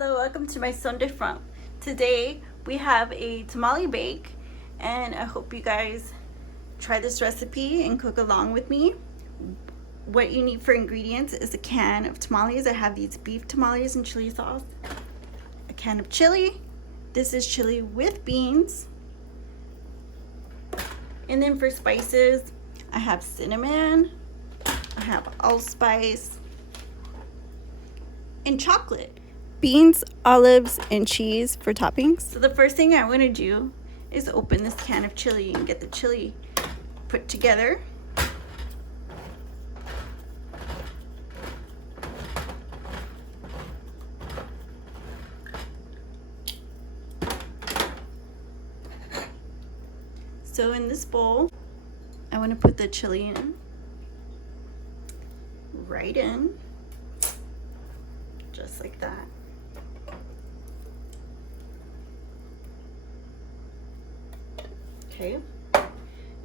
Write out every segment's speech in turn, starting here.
Hello, welcome to my Son de Front. Today we have a tamale bake, and I hope you guys try this recipe and cook along with me. What you need for ingredients is a can of tamales. I have these beef tamales and chili sauce, a can of chili. This is chili with beans. And then for spices, I have cinnamon, I have allspice, and chocolate. Beans, olives, and cheese for toppings. So the first thing I want to do is open this can of chili and get the chili put together. So in this bowl, I want to put the chili in, right in, just like that. Okay,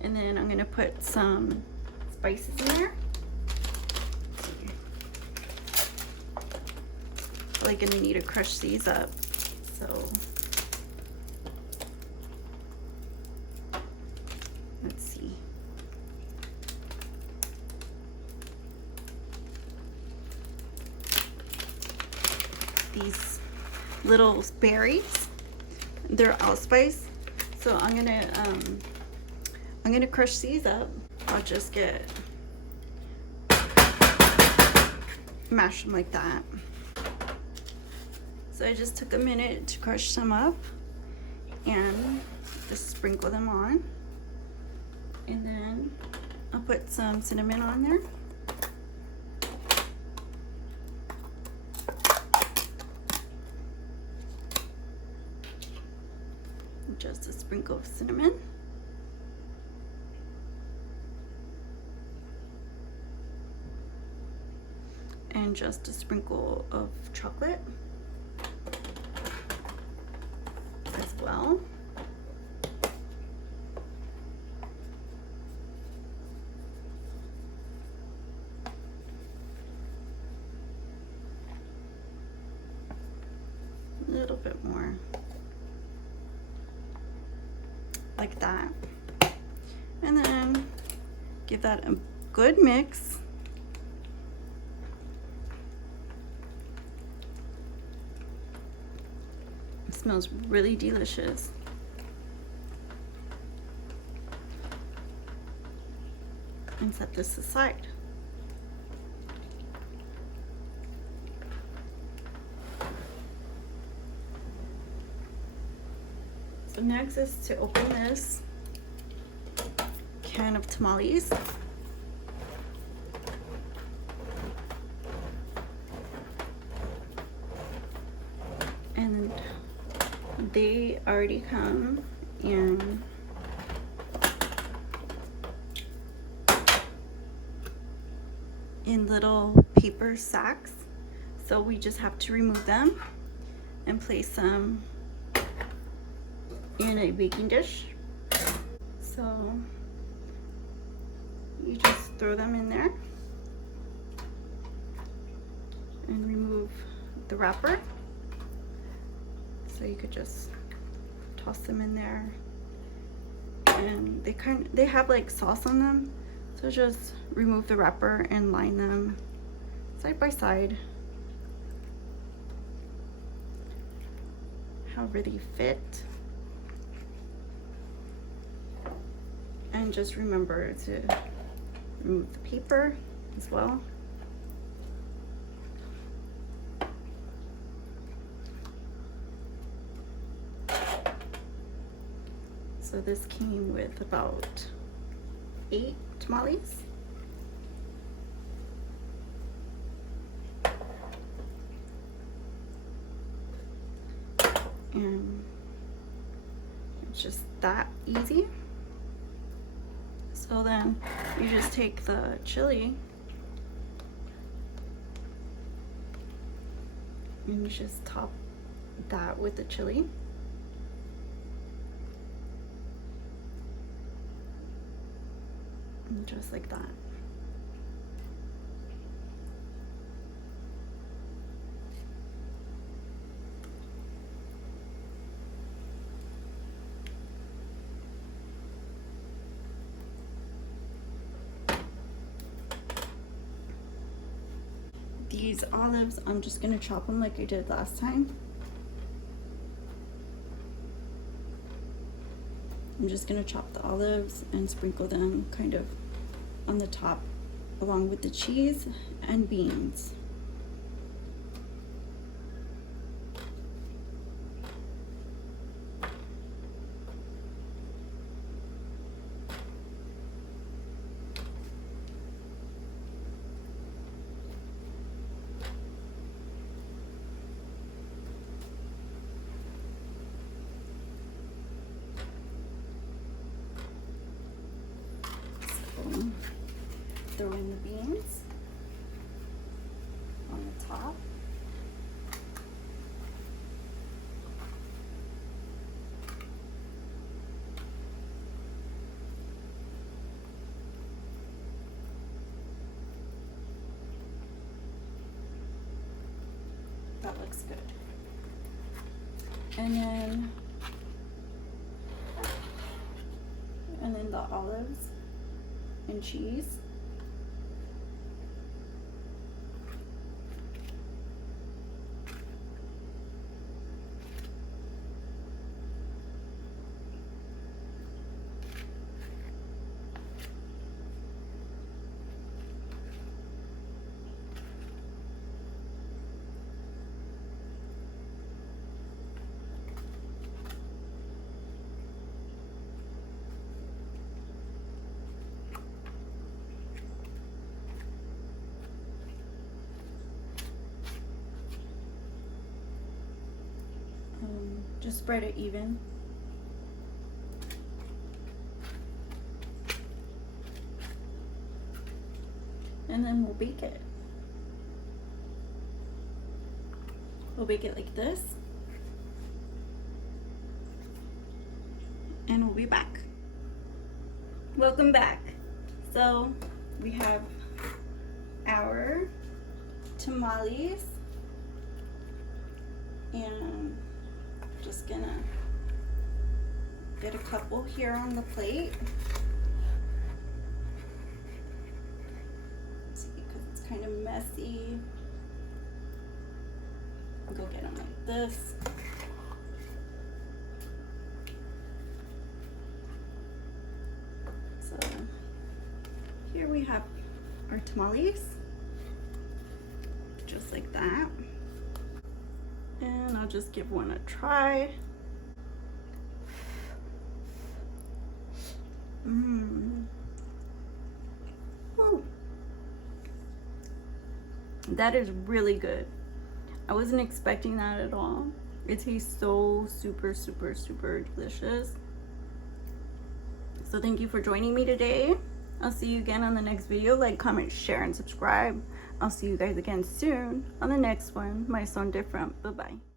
and then I'm gonna put some spices in there. Probably gonna need to crush these up, so let's see. These little berries, they're allspice. So I'm gonna crush these up. I'll just mash them like that. So I just took a minute to crush some up and just sprinkle them on. And then I'll put some cinnamon on there. Just a sprinkle of cinnamon. And just a sprinkle of chocolate as well. A little bit more. Like that, and then give that a good mix. It smells really delicious. And set this aside. So next is to open this can of tamales. And they already come in little paper sacks. So we just have to remove them and place them in a baking dish. So you just throw them in there and remove the wrapper. So you could just toss them in there, and they have like sauce on them. So just remove the wrapper and line them side by side. How really fit. And just remember to remove the paper as well. So this came with about 8 tamales. And it's just that easy. So then you just take the chili and you just top that with the chili. And just like that. these olives, I'm just gonna chop them like I did last time. I'm just gonna chop the olives and sprinkle them kind of on the top along with the cheese and beans. Throw in the beans on the top. That looks good. And then the olives and cheese. Just spread it even. And then we'll bake it. We'll bake it like this. And we'll be back. Welcome back. So we have our tamales, and just gonna get a couple here on the plate. See, because it's kind of messy. I'll go get them like this. So here we have our tamales, just like that. And I'll just give one a try. Woo. That is really good. I wasn't expecting that at all. It tastes so super, super, super delicious. So thank you for joining me today. I'll see you again on the next video. Like, comment, share, and subscribe. I'll see you guys again soon on the next one. Might sound different. Bye-bye.